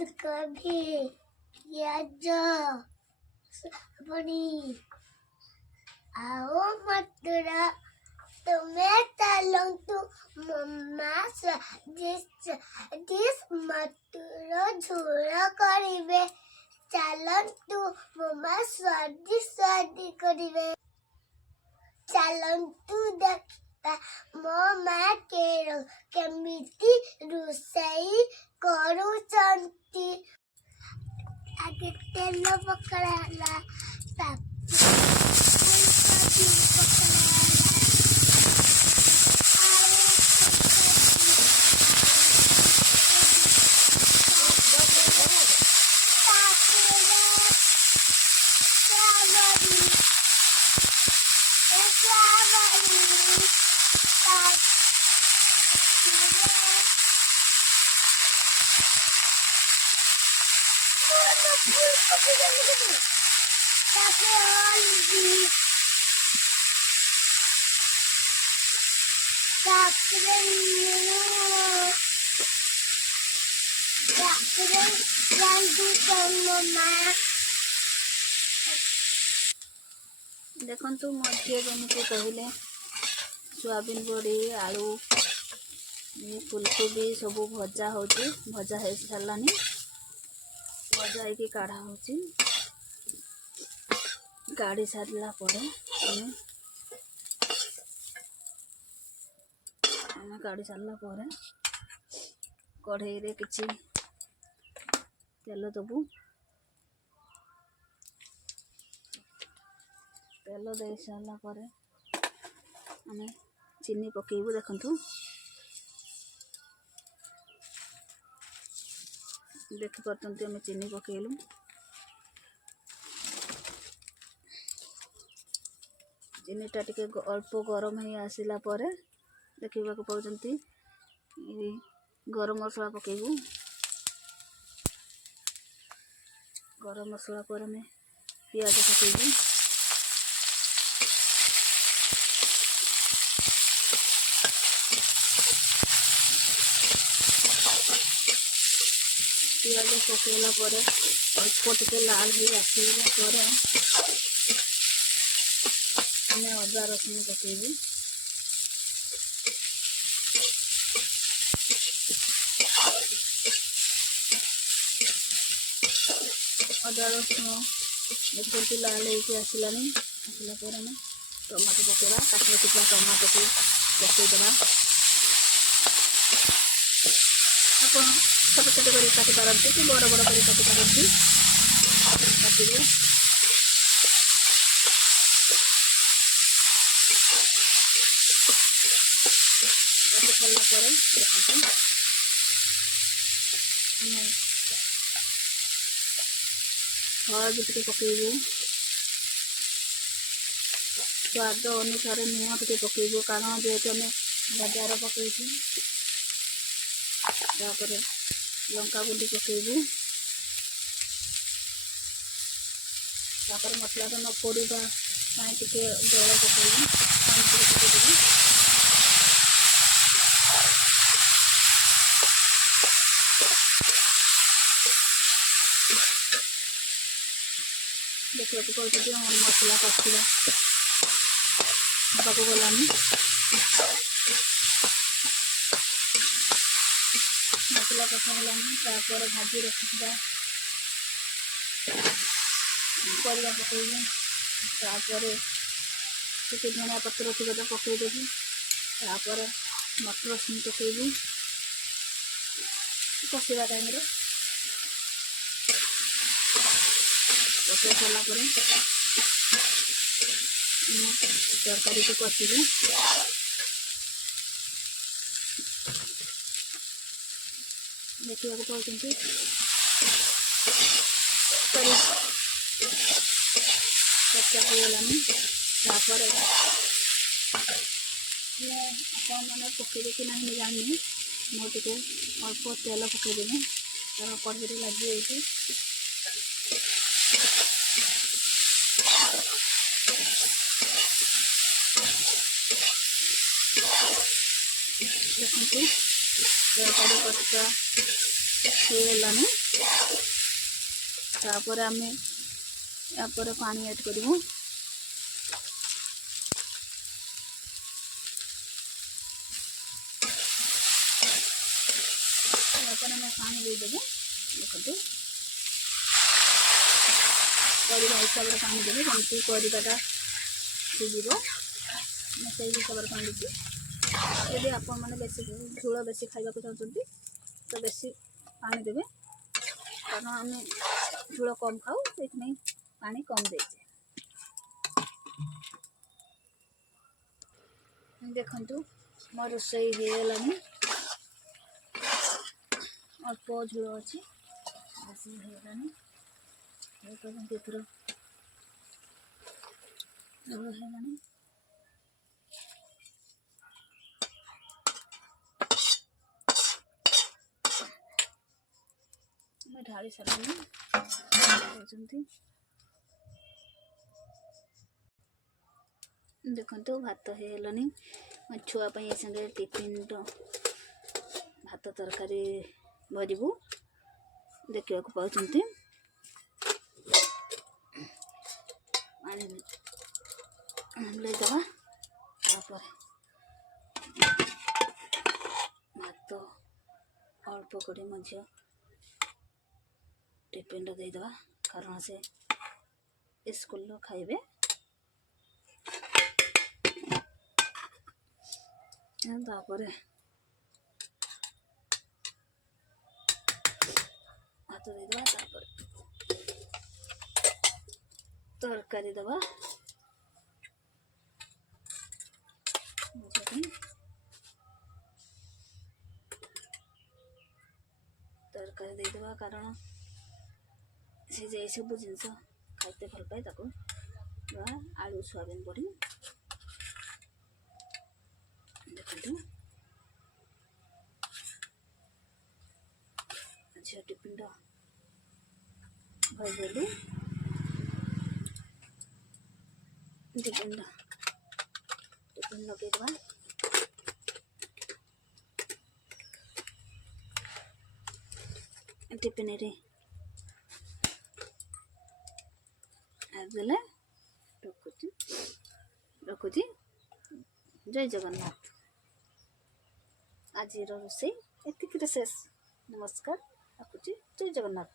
कभी पियाज अपनी आओ मथुरा तुम्हें चलूं तू मम्मा दिस मथुरा झूला करिवे चलन तू मम्मा स्वादी करिवे चलन तू देखा मो माँ केमिति रुसई करू चंती आगे तेल पकड़ा देखु मो झील जमी कहले सोयाबीन बड़ी आलू फुलकोबी सब भजा हो भजा हो सारानी भजा हो काढ़ा हो काढ़ी सारा काढ़ी सारा कढ़ई रे किछि तेल दबू तेल दे सारा आम चीनी पकेबू देखु देखिपे आम चीनी पकेलु चीनीटा टिके अल्प गरम हो आसला देखा पाँच गरम मसला पकेबू गरम मसला पर आम पियाज पकेबू पियाज पकेला अल्प टे लाल हो आसला आम अदा रसुण पकेबू अदा रसुण देखते लाल हो आसलानी आसला आम टमाटो पकेबा काटी रखा टमाटो को पकईदेवा आप छोट छोट कर काटी पारती कि बड़ बड़ कर काटी पारती काटिए काटी सारा देखते हलदी टे पकेबू स्वाद अनुसार लुण टे पकेबू कारण जेहेतु आम बाजार पकईचु तापर लंका गुंडी पकेबू तापर मसला न पोड़ा टे जल पकेबू पकेदेवी देखा पड़ती मसला कषा हवा गलानी मसला कषा गलानी तापर भाजी रखा परिया पकेबू तापर टे धनिया पत्र थी तो पकईदेवी तापर मटर रसुण पकेबू कषा टाइम पकई सारा तरकारी को कषिबू देखा पाँच कच्चा होगलानी तापर मैंने पकईदे कि नहीं जानी मुझे अल्प तेल पकईदेवी कारण कढ़ई लगी देखते तरकारी कषा होगलानी तापर आम या पानी ऐड करूँ। पानी देदेबू देखते परिवा हिसाब से पानी देवे जमी परिवाटा सीझ से हिसाब से पानी देती। यदि आपण मैंने बेसी झोल बेसी खावा चाहते तो बेसी पानी देवे कारण आम झोल कम खाऊ से पानी कम देचे। देखु मो रोसई होगलानी अल्प झोल अच्छी बेसी होगलानी एथर झोल होगलानी ढाली सारे देखो भात होगलानी मो छुआपाई संगे टिफिन भात तरकारी भजबू देखा पाँच पानी लेदबा भात अल्प कर मो झी टिफिन देदेबा कारण से स्कूल खाइबे तापर भात देदेबा तापर तरकारी दबा तरकारी देदेबा कारण से जे सब जिनस खाते भल पाए आलू सोयाबीन बड़ी देखो झील टिफिन भजदेलु टिफिन लगेदबा टिफिन देले रखुची। जय जगन्नाथ। आज रोसई एतिक शेष। नमस्कार रखुची। जय जगन्नाथ।